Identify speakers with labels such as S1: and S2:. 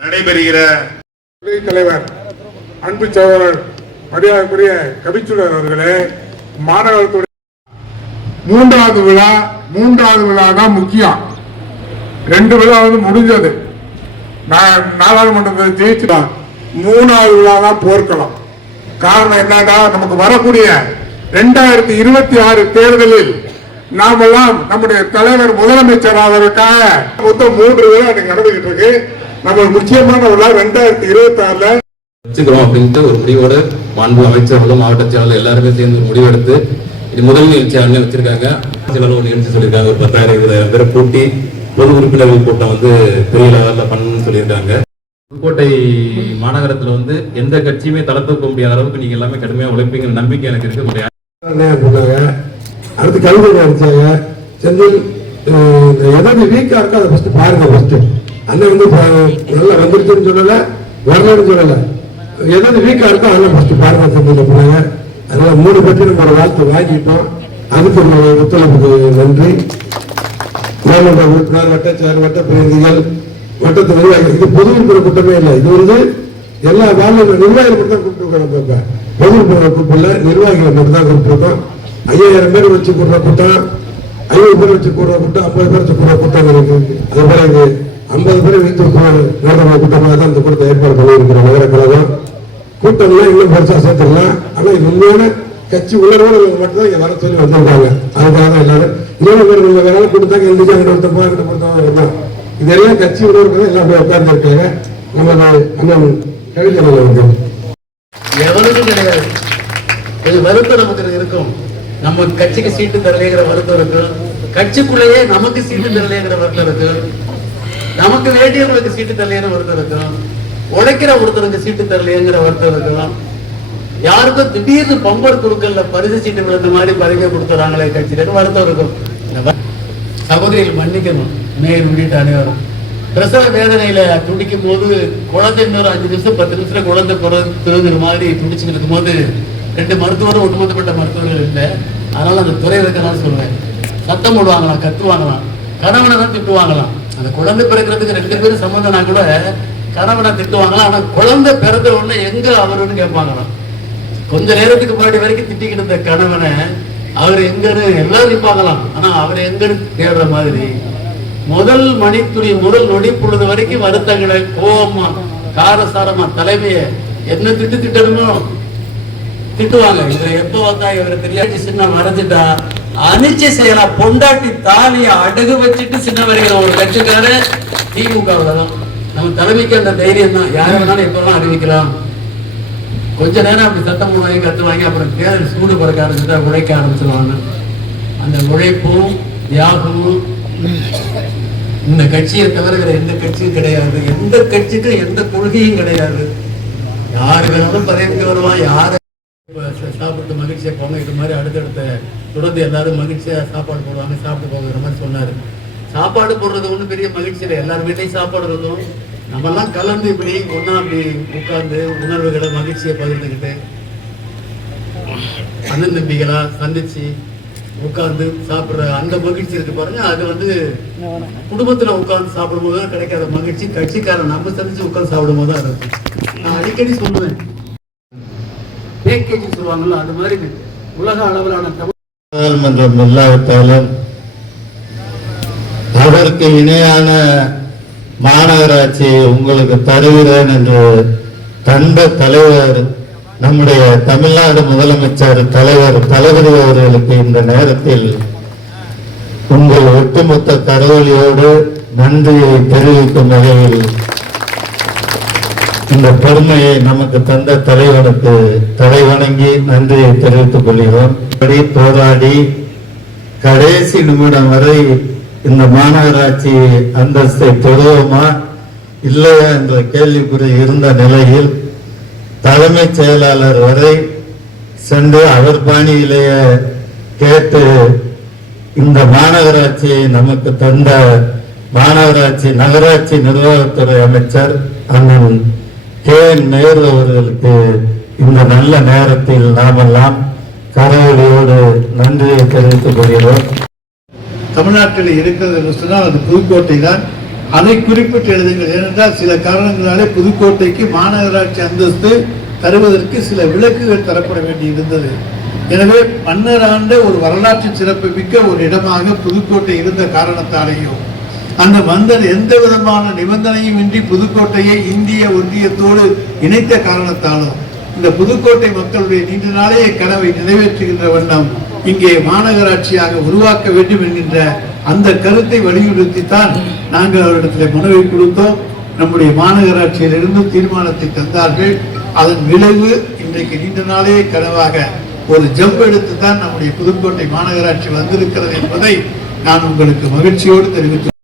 S1: நடைபெறுகிற தலைவர் அன்பு சகோதரர் மரியாதைக்குரிய கவிச்சுடர் அவர்களே மாணவர்களுடைய மூன்றாவது விழா மூன்றாவது விழா தான் முக்கியம். ரெண்டு விழா வந்து முடிஞ்சது. நான் நாடாளுமன்றத்தை ஜெயிச்சுட்டோம் மூணாவது விழா தான் போர்க்களம். காரணம் என்னன்னா நமக்கு வரக்கூடிய ரெண்டாயிரத்தி இருபத்தி ஆறு தேர்தலில் நாமெல்லாம் நம்முடைய தலைவர் முதலமைச்சர் ஆவதற்காக மொத்தம் மூன்று விழா இன்னைக்கு நடந்துகிட்டு இருக்கு. நம்ம முக்கியமான விழா ரெண்டாயிரத்தி இருபத்தி ஆறுல
S2: வச்சுக்கிறோம் அப்படின்ட்டு ஒரு முடிவோடு மாண்பு அமைச்சர்களும் மாவட்ட செயலாளர் எல்லாருமே சேர்ந்து ஒரு முடிவெடுத்து இது முதல் நிகழ்ச்சி அண்ணன் வச்சிருக்காங்க. ஒரு நிகழ்ச்சி சொல்லியிருக்காங்க. ஒரு பத்தாயிரம் இருபதாயிரம் பேரை கூட்டி பொது உறுப்பினர்கள் கூட்டம் வந்து பெரிய லெவலில் பண்ணணும்னு சொல்லியிருக்காங்க. புதுக்கோட்டை மாநகரத்துல வந்து எந்த கட்சியுமே தலை தூக்க முடியாத அளவுக்கு நீங்க எல்லாமே கடுமையா உழைப்பீங்க நம்பிக்கை எனக்கு இருக்கு.
S1: போட்டாங்க அடுத்து கல்வி அடிச்சாங்க. செந்தில் எதாவது வீக்கா இருக்கோ அதை ஃபர்ஸ்ட் பாருங்க ஃபர்ஸ்ட் அண்ணன் வந்து நல்லா வந்துருச்சுன்னு சொல்லலை வரலன்னு சொல்லலை. எதாவது வீக்காக இருக்கோ அதெல்லாம் ஃபர்ஸ்ட் பாருங்க செந்தில் போனாங்க அதனால் மூணு பேர்த்தையும் நம்ம வாழ்த்து வாங்கிட்டோம். அதுக்கு உங்களுடைய ஒத்துழைப்புக்கு நன்றி. மாநில உறுப்பினர் வட்ட செயல் வட்ட பிரதிநிதிகள் வட்டத்தில் இது பொது உறுப்பினர் கூட்டமே இல்லை. இது வந்து எல்லா மாநில நிர்வாகிகள் மட்டும் தான் கூப்பிட்டுருக்கோம் நம்ம இப்ப. பொது உறுப்பினர் கூப்பிடல நிர்வாகிகளை மட்டும் தான் கூப்பிட்டுருக்கோம். ஐயாயிரம் பேர் வச்சு கூடுற கூட்டம் ஐநூறு பேர் வச்சு கூடுற கூட்டம் ஐம்பது பேர் வச்சு கூடுற கூட்டம் இருக்கு. அது போல ஐம்பது பேர் வைத்து நடத்துற கூட்டமாக தான் இந்த கூட்டத்தை ஏற்பாடு பண்ணியிருக்கிற நகர கழகம். கூட்டம்லாம் இன்னும் பெருசா சேர்த்துக்கலாம் ஆனா இது உண்மையான கட்சி உணர்வோடு மட்டும் மட்டும்தான் இங்க வர சொல்லி வந்திருக்காங்க. அதுக்காக தான் எல்லாரும். இன்னொரு பேர் நீங்க வேணாலும் கொடுத்தாங்க எழுதி அங்கிட்ட ஒருத்தப்பா அங்கே கொடுத்தவங்க இதெல்லாம் கட்சி உணர்வு தான் எல்லாம் போய் உட்கார்ந்து இருக்காங்க. நம்ம அண்ணன் கவிஞர் வந்து
S3: எவனுக்கும் கிடையாது. இது வருத்தம் நமக்கு இருக்கும். நம்ம கட்சிக்கு சீட்டு தரலைங்கிற வருத்தம் இருக்கும் கட்சிக்குள்ளேயே நமக்கு சீட்டு தரலைங்கிற வருத்தம் இருக்கு. நமக்கு வேண்டியவங்களுக்கு சீட்டு தரலையேன்னு ஒருத்தர் இருக்கும் உழைக்கிற ஒருத்தருக்கு சீட்டு தரலைங்கிற ஒருத்தர் இருக்கும் யாருக்கும் திடீர்னு பம்பர் குழுக்கள்ல பரிசு சீட்டு விழுந்த மாதிரி பரிசை கொடுத்துறாங்களே கட்சியில வருத்தம் இருக்கும். சகோதரிகள் மன்னிக்கணும். மேல் உள்ளிட்ட அனைவரும் பிரசவ வேதனையில துடிக்கும் போது குழந்தை இன்னொரு அஞ்சு நிமிஷம் பத்து நிமிஷத்துல குழந்தை பிறகுங்கிற மாதிரி துடிச்சுக்கிட்டு இருக்கும்போது ரெண்டு மருத்துவரும் ஒட்டுமொத்தப்பட்ட மருத்துவர்கள் இல்லை. அதனால அந்த துறை வைக்கிறான்னு சொல்லுவேன். சத்தம் போடுவாங்களாம் கத்துவாங்களாம். கணவனை தான் திட்டுவாங்களாம். அந்த குழந்தை பிறக்கிறதுக்கு ரெண்டு பேரும் சம்மந்தம்னா கூட கணவனை திட்டுவாங்களாம் ஆனா குழந்தை பிறந்த உடனே எங்க அவருன்னு கேட்பாங்களாம். கொஞ்ச நேரத்துக்கு முன்னாடி வரைக்கும் திட்டிக்கிட்டு இருந்த கணவனை அவர் எங்கன்னு எல்லாரும் நிற்பாங்களாம் ஆனா அவர் எங்கன்னு தேடுற மாதிரி முதல் மணித்துளி முதல் நொடி பொழுது வரைக்கும் வருத்தங்களை கோபமா காரசாரமா தலைமைய என்ன திட்டு திட்டணுமோ திட்டுவாங்க. இவரை எப்ப வந்தா இவரை தெரியாது சின்ன மறைஞ்சிட்டா அனிச்சை செய்யலாம் பொண்டாட்டி தாலியை அடகு வச்சுட்டு சின்ன வரைகிற ஒரு கட்சிக்காரன் திமுக தான் நம்ம தலைமைக்கு அந்த தைரியம் தான். யாரை வேணாலும் எப்பெல்லாம் அறிவிக்கலாம் கொஞ்ச நேரம் அப்படி சத்தம் போடுவாங்க கத்துவாங்க அப்புறம் தேர்தல் சூடு பறக்க ஆரம்பிச்சுட்டா உழைக்க ஆரம்பிச்சிருவாங்க. அந்த உழைப்பும் தியாகமும் இந்த கட்சியை தவிர எந்த கட்சியும் கிடையாது. எந்த கட்சிக்கும் எந்த கொள்கையும் கிடையாது. யார் வேணாலும் பதவிக்கு வருவான் யாரு சாப்பிட்டு மகிழ்ச்சியாக போங்க. இது மாதிரி அடுத்தடுத்த தொடர்ந்து எல்லாரும் மகிழ்ச்சியாக சாப்பாடு போடுவாங்க சாப்பிட்டு போகிற மாதிரி சொன்னார். சாப்பாடு போடுறது ஒன்றும் பெரிய மகிழ்ச்சி இல்லை. எல்லார் வீட்லையும் சாப்பாடு இருக்கும் நம்மெல்லாம் கலந்து இப்படி ஒன்றா அப்படி உட்கார்ந்து உணர்வுகளை மகிழ்ச்சியை பகிர்ந்துக்கிட்டு அண்ணன் தம்பிகளா சந்திச்சு உட்கார்ந்து சாப்பிட்ற அந்த மகிழ்ச்சி இருக்கு பாருங்க. அது வந்து குடும்பத்துல உட்கார்ந்து சாப்பிடும்போது தான் கிடைக்காத மகிழ்ச்சி. கட்சிக்காரன் நம்ம சந்திச்சு உட்கார்ந்து சாப்பிடும்போது தான் இருக்கும் நான் அடிக்கடி சொல்லுவேன். பேக்கேஜ் சொல்லுவாங்கல்ல அது மாதிரி உலக அளவிலான
S4: நாடாளுமன்றம் இல்லாவிட்டாலும் அதற்கு இணையான மாநகராட்சி உங்களுக்கு தருகிறேன் என்று தந்த தலைவர் நம்முடைய தமிழ்நாடு முதலமைச்சர் தலைவர் தளபதி அவர்களுக்கு இந்த நேரத்தில் உங்கள் ஒட்டுமொத்த கரவொலியோடு நன்றியை தெரிவிக்கும் வகையில் இந்த பெருமையை நமக்கு தந்த தலைவனுக்கு தலைவணங்கி நன்றியை தெரிவித்துக் கொள்கிறோம். போராடி கடைசி நிமிடம் வரை இந்த மாநகராட்சி அந்தஸ்தை பெறுவோமா? இல்லையா என்ற கேள்விக்குறி இருந்த நிலையில் தலைமைச் செயலாளர் வரை சென்று அவர் பாணியிலேயே கேட்டு இந்த மாநகராட்சியை நமக்கு தந்த மாநகராட்சி நகராட்சி நிர்வாகத்துறை அமைச்சர் அண்ணன் கே என் நேரு அவர்களுக்கு இந்த நல்ல நேரத்தில் நாமெல்லாம் கடவுளையோடு நன்றியை தெரிவித்துக் கொள்கிறோம்?
S5: தமிழ்நாட்டில் இருக்கிறது என்று சொன்னால் அது புதுக்கோட்டை தான். அதை குறிப்பிட்டு எழுதுங்கள். ஏனென்றால் சில காரணங்களாலே புதுக்கோட்டைக்கு மாநகராட்சி அந்தஸ்து தருவதற்கு சில விளக்குகள் தரப்பட வேண்டி இருந்தது எனவே மன்னர் ஆண்ட ஒரு வரலாற்று சிறப்பு மிக்க ஒரு இடமாக புதுக்கோட்டை இருந்த காரணத்தாலேயும் அந்த மந்தர் எந்த விதமான நிபந்தனையும் இன்றி புதுக்கோட்டையை இந்திய ஒன்றியத்தோடு இணைத்த காரணத்தாலும் இந்த புதுக்கோட்டை மக்களுடைய நீண்ட நாளைய கனவை நிறைவேற்றுகின்ற வண்ணம் இங்கே மாநகராட்சியாக உருவாக்க வேண்டும் என்கின்ற அந்த கருத்தை வலியுறுத்தித்தான் நாங்கள் அவரிடத்தில் மனுவை கொடுத்தோம். நம்முடைய மாநகராட்சியிலிருந்து தீர்மானத்தை தந்தார்கள். அதன் விளைவு இன்றைக்கு நீண்ட நாளே கனவாக ஒரு ஜம்ப் எடுத்து தான் நம்முடைய புதுக்கோட்டை மாநகராட்சி வந்திருக்கிறது என்பதை நான் உங்களுக்கு மகிழ்ச்சியோடு தெரிவித்து